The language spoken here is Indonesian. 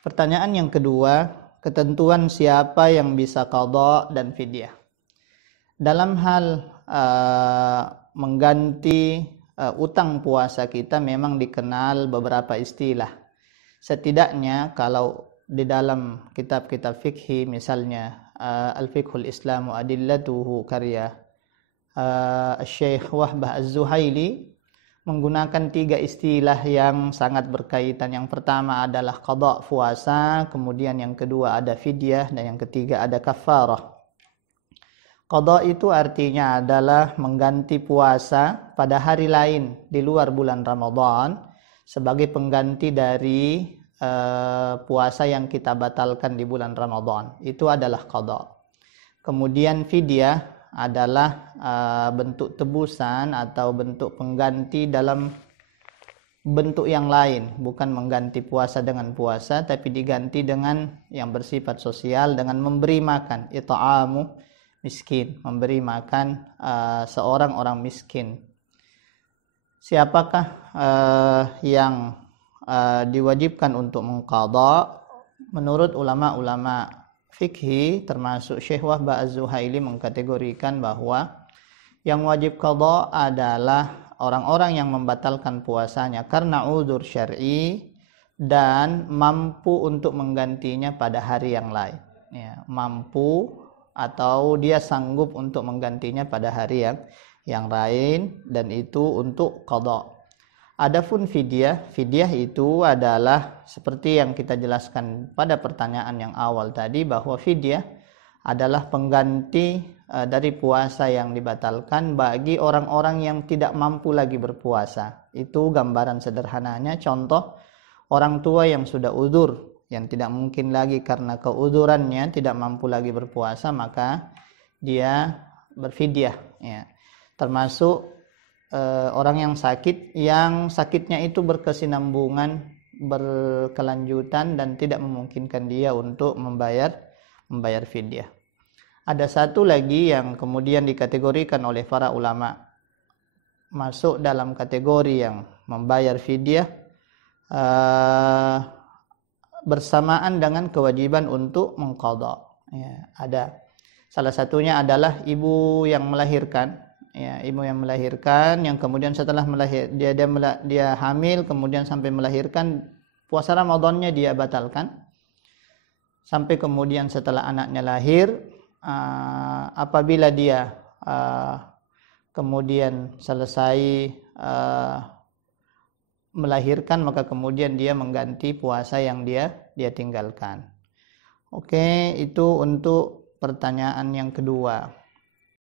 Pertanyaan yang kedua, ketentuan siapa yang bisa qadha dan fidyah. Dalam hal mengganti utang puasa kita memang dikenal beberapa istilah. Setidaknya kalau di dalam kitab-kitab fikih misalnya Al-Fiqhul Islamu Adillatuhu karya Syekh Wahbah Az-Zuhaili menggunakan 3 istilah yang sangat berkaitan. Yang pertama adalah qadha puasa, kemudian yang kedua ada fidyah, dan yang ketiga ada kafarah. Qadha itu artinya adalah mengganti puasa pada hari lain di luar bulan Ramadan sebagai pengganti dari puasa yang kita batalkan di bulan Ramadan. Itu adalah qadha. Kemudian fidyah adalah bentuk tebusan atau bentuk pengganti dalam bentuk yang lain, bukan mengganti puasa dengan puasa, tapi diganti dengan yang bersifat sosial dengan memberi makan, it'amu miskin, memberi makan seorang orang miskin. Siapakah yang diwajibkan untuk mengqadha? Menurut ulama-ulama fikih termasuk Syekh Wahbah Az-Zuhaili mengkategorikan bahwa yang wajib qadha adalah orang-orang yang membatalkan puasanya karena uzur syar'i dan mampu untuk menggantinya pada hari yang lain. Ya, mampu atau dia sanggup untuk menggantinya pada hari yang lain, dan itu untuk qadha. Adapun fidyah itu adalah seperti yang kita jelaskan pada pertanyaan yang awal tadi, bahwa fidyah adalah pengganti dari puasa yang dibatalkan bagi orang-orang yang tidak mampu lagi berpuasa. Itu gambaran sederhananya. Contoh, orang tua yang sudah uzur, yang tidak mungkin lagi karena keuzurannya tidak mampu lagi berpuasa, maka dia berfidyah, ya. Termasuk orang yang sakit, yang sakitnya itu berkesinambungan, berkelanjutan, dan tidak memungkinkan dia untuk membayar fidyah. Ada satu lagi yang kemudian dikategorikan oleh para ulama masuk dalam kategori yang membayar fidyah bersamaan dengan kewajiban untuk mengqadha. Ya, ada salah satunya adalah ibu yang melahirkan. Ya, ibu yang melahirkan, yang kemudian setelah dia hamil, kemudian sampai melahirkan, puasa Ramadannya dia batalkan sampai kemudian setelah anaknya lahir. Apabila dia kemudian selesai melahirkan, maka kemudian dia mengganti puasa yang dia tinggalkan. Oke, itu untuk pertanyaan yang kedua.